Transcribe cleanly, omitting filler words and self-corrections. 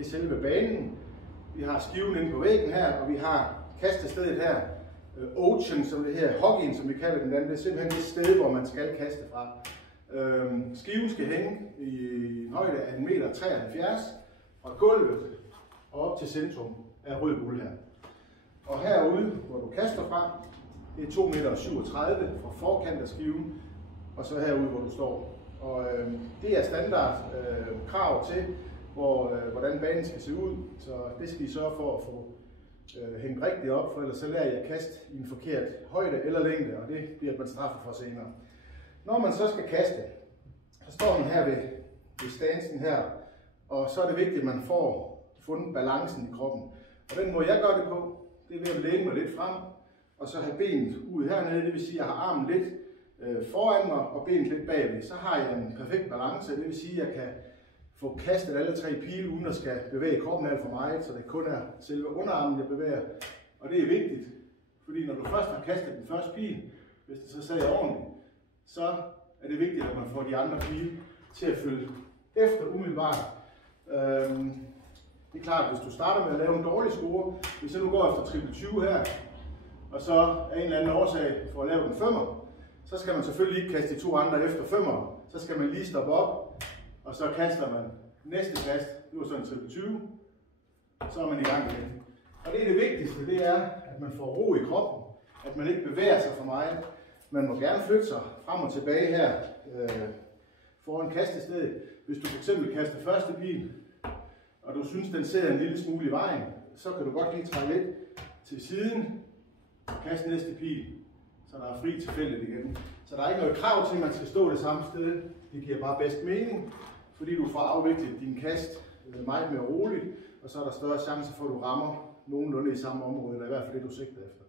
det er selve banen. Vi har skiven inde på væggen her, og vi har kastestedet her. Ocean, som det her, hockeyen, som vi kalder den anden, det er simpelthen et sted, hvor man skal kaste fra. Skiven skal hænge i en højde af 1,73 meter fra gulvet og op til centrum af rød guld her. Og herude, hvor du kaster fra, det er 2,37 meter fra forkant af skiven, og så herude, hvor du står. Og det er standard krav til, hvordan banen skal se ud, så det skal I sørge for at få hængt rigtigt op, for ellers så lærer I at kaste i en forkert højde eller længde, og det bliver man straffet for senere. Når man så skal kaste, så står man her ved stansen her, og så er det vigtigt, at man får fundet balancen i kroppen. Og den måde jeg gør det på, det er ved at læne mig lidt frem, og så have benet ud hernede, det vil sige, at jeg har armen lidt foran mig og benet lidt bagved. Så har jeg en perfekt balance, det vil sige, at jeg kan få kastet alle 3 pile, uden at skal bevæge kroppen alt for meget, så det kun er selve underarmen, jeg bevæger. Og det er vigtigt, fordi når du først har kastet den første pil, hvis det så sidder ordentligt, så er det vigtigt, at man får de andre pile til at følge efter umiddelbart. Det er klart, at hvis du starter med at lave en dårlig score, hvis jeg nu går efter triple 20 her, og så er en eller anden årsag for at lave den 5'er, så skal man selvfølgelig ikke kaste de 2 andre efter 5'er. Så skal man lige stoppe op, og så kaster man næste kast, det var så en triple 20, så er man i gang igen. Og det er det vigtigste, det er, at man får ro i kroppen, at man ikke bevæger sig for meget. Man må gerne flytte sig frem og tilbage her foran kastestedet. Hvis du fx kaster første pil, og du synes, den sidder en lille smule i vejen, så kan du godt lige trække lidt til siden og kaste næste pil, så der er fri til feltet igen. Så der er ikke noget krav til, at man skal stå det samme sted. Det giver bare bedst mening, fordi du får afviklet din kast meget mere roligt, og så er der større chance for, at du rammer nogenlunde i samme område, eller i hvert fald det, du sigter efter.